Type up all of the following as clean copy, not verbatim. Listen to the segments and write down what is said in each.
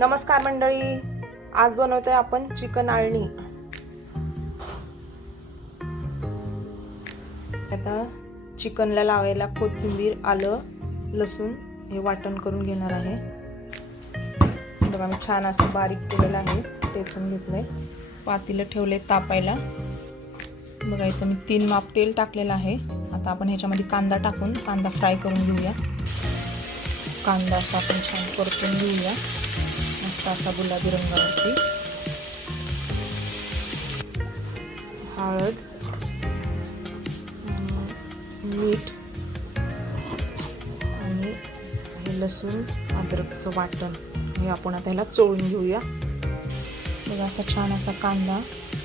नमस्कार मंडळी, आज बनवतोय आपण चिकन आळणी। आता चिकनला लावायला कोथिंबीर, आलं, लसूण हे वाटण करून घेणार आहे। बघा मी छान असं बारीक केलेलं आहे, ठेचून घेतलंय। पातेलं ठेवले तापायला। बघा इथं मी 3 माप तेल टाकलेलं आहे। आता आपण ह्याच्यामध्ये कांदा टाकून कांदा फ्राय करून घेऊया। कांदा आपण छान परतून घेऊया, मस्त असा गुलाबी रंगावरती। हळद, मीठ आणि हे लसूण अद्रकचं वाटण हे आपण आता ह्याला चोळून घेऊया। बघा असा छान असा कांदा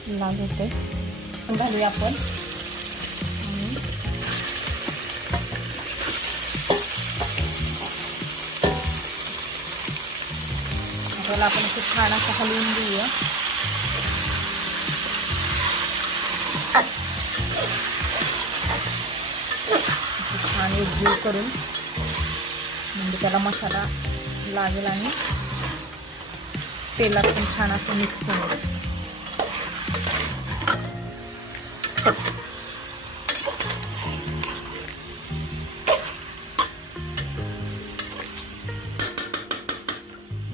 लाल होतोय, घालूया आपण। त्याला आपण खूप छान असं हलवून घेऊया। छान एकजीव करून म्हणजे त्याला मसाला लागेल आणि तेलात पण छान असं मिक्स होईल।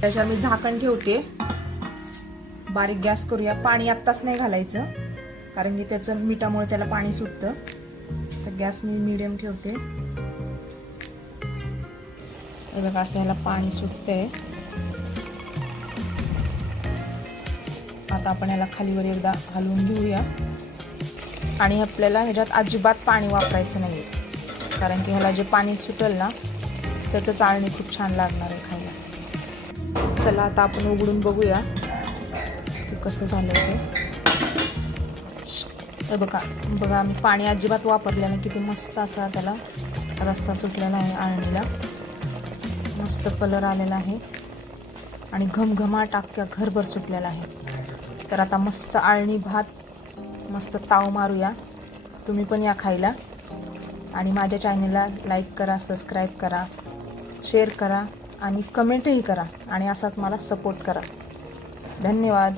त्याच्यावर मी झाकण ठेवते, बारीक गॅस करूया। पाणी आत्ताच नाही घालायचं कारण की त्याचं मिठामुळे त्याला पाणी सुटतं। तर गॅस मी मीडियम ठेवते। हे बघा असं ह्याला पाणी सुटतंय। आता आपण याला खालीवर एकदा हलवून घेऊया आणि आपल्याला ह्याच्यात अजिबात पाणी वापरायचं नाही, कारण की ह्याला जे पाणी सुटेल ना त्याचं चाळणी खूप छान लागणार आहे खायला। चला आता आपण उघडून बघूया ते कसं झालं ते। बघा बघा मी पाणी अजिबात वापरलं नाही, किती मस्त असा त्याला रस्सा सुटलेला आहे आळणीला। मस्त कलर आलेला आहे आणि घमघमाट अख्ख्या घरभर सुटलेला आहे। तर आता मस्त आळणी भात मस्त ताव मारूया। तुम्ही पण या खायला आणि माझ्या चॅनलला लाईक करा, सबस्क्राईब करा, शेअर करा आणि कमेंटही करा आणि असाच मला सपोर्ट करा। धन्यवाद।